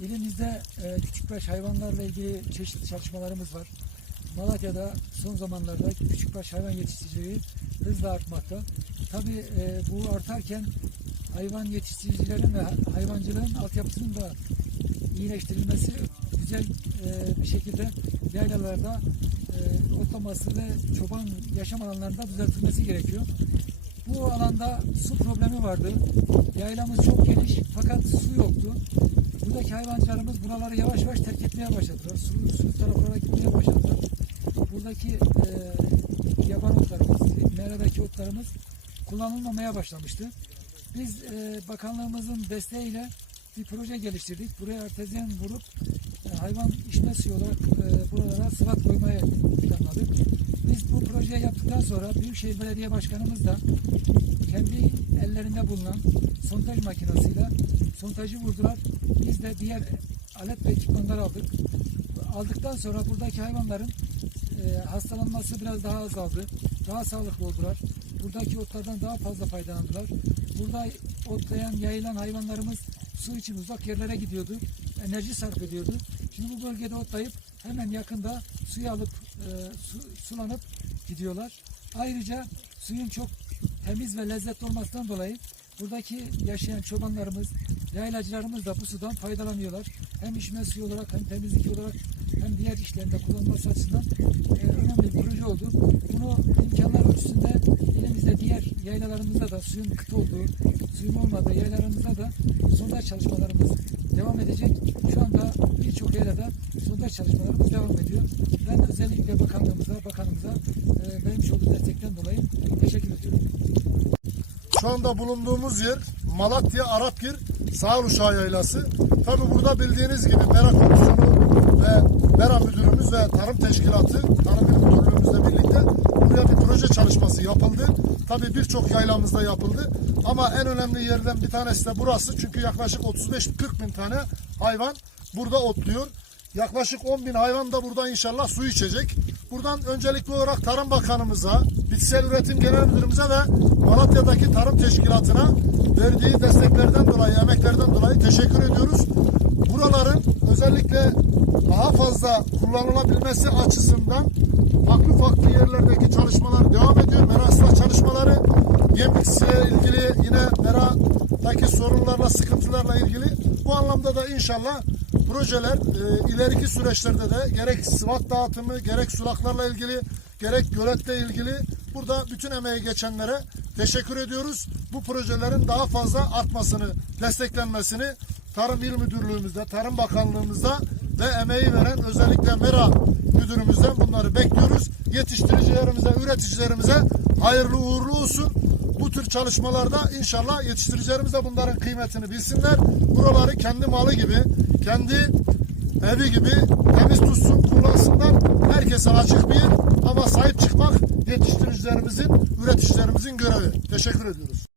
İlimizde e, küçükbaş hayvanlarla ilgili çeşitli çalışmalarımız var. Malatya'da son zamanlarda küçükbaş hayvan yetiştiriciliği hızla artmakta. Tabii e, bu artarken hayvan yetiştiricilerin ve hayvancılığın altyapısının da iyileştirilmesi güzel e, bir şekilde yaylalarda e, otlaması ve çoban yaşam alanlarında düzeltilmesi gerekiyor. Bu alanda su problemi vardı. Yaylamız çok geniş fakat su yoktu. Buradaki hayvancılarımız buraları yavaş yavaş terk etmeye başladılar. Su, su taraflara gitmeye başladılar. Buradaki e, yaban otlarımız, meradaki otlarımız kullanılmamaya başlamıştı. Biz e, bakanlığımızın desteğiyle bir proje geliştirdik. Buraya artezyen vurup e, hayvan içme suyu olarak e, buralara sıvat koymayı planladık. Biz bu projeyi yaptıktan sonra Büyükşehir Belediye Başkanımız da kendi ellerinde bulunan sondaj makinesiyle sondajı vurdular. Biz de diğer alet ve ekipmanları aldık. Aldıktan sonra buradaki hayvanların e, hastalanması biraz daha azaldı. Daha sağlıklı oldular. Buradaki otlardan daha fazla faydalandılar. Burada otlayan, yayılan hayvanlarımız su için uzak yerlere gidiyordu. Enerji sarf ediyordu. Şimdi bu bölgede otlayıp hemen yakında suyu alıp e, su, sulanıp gidiyorlar. Ayrıca suyun çok temiz ve lezzetli olmasından dolayı buradaki yaşayan çobanlarımız, yaylacılarımız da bu sudan faydalanıyorlar. Hem içme suyu olarak hem temizlik olarak hem diğer işlerinde kullanılması açısından e, önemli bir proje oldu. Bunu imkanlar ölçüsünde elimizde diğer yaylalarımızda da suyun kıt olduğu, suyun olmadığı yaylalarımızda da sondaj çalışmalarımız devam edecek. Şu anda birçok yaylada sondaj çalışmalarımız devam ediyor. Ben özellikle bakanlığımıza, bakanımıza e, vermiş olduğu destekten dolayı teşekkür ediyorum. Şu anda bulunduğumuz yer Malatya Arapgir Sağır Uşağı Yaylası. Tabi burada bildiğiniz gibi Mera Komisyonu ve Mera Müdürümüz ve Tarım Teşkilatı, Tarım İl Müdürlüğümüzle birlikte buraya bir proje çalışması yapıldı. Tabi birçok yaylamızda yapıldı. Ama en önemli yerden bir tanesi de burası. Çünkü yaklaşık 35-40 bin tane hayvan burada otluyor. Yaklaşık 10 bin hayvan da burada inşallah su içecek. Buradan öncelikli olarak Tarım Bakanımıza, Bitkisel Üretim Genel Müdürümüze ve Malatya'daki Tarım Teşkilatı'na verdiği desteklerden dolayı, emeklerden dolayı teşekkür ediyoruz. Buraların özellikle daha fazla kullanılabilmesi açısından farklı farklı yerlerdeki çalışmalar devam ediyor. Merasla çalışmaları, yem ilgili yine meradaki sorunlarla, sıkıntılarla ilgili bu anlamda da inşallah projeler e, ileriki süreçlerde de gerek sıvat dağıtımı, gerek sulaklarla ilgili, gerek göletle ilgili burada bütün emeği geçenlere teşekkür ediyoruz. Bu projelerin daha fazla artmasını, desteklenmesini Tarım İl Müdürlüğümüzde, Tarım Bakanlığımızda ve emeği veren özellikle MERA müdürümüzden bunları bekliyoruz. Yetiştiricilerimize, üreticilerimize hayırlı uğurlu olsun. Bu tür çalışmalarda inşallah yetiştiricilerimiz de bunların kıymetini bilsinler. Buraları kendi malı gibi, kendi evi gibi temiz tutsun, kullansınlar. Herkese açık bir ama sahip çıkmak yetiştiricilerimizin, üreticilerimizin görevi. Teşekkür ediyoruz.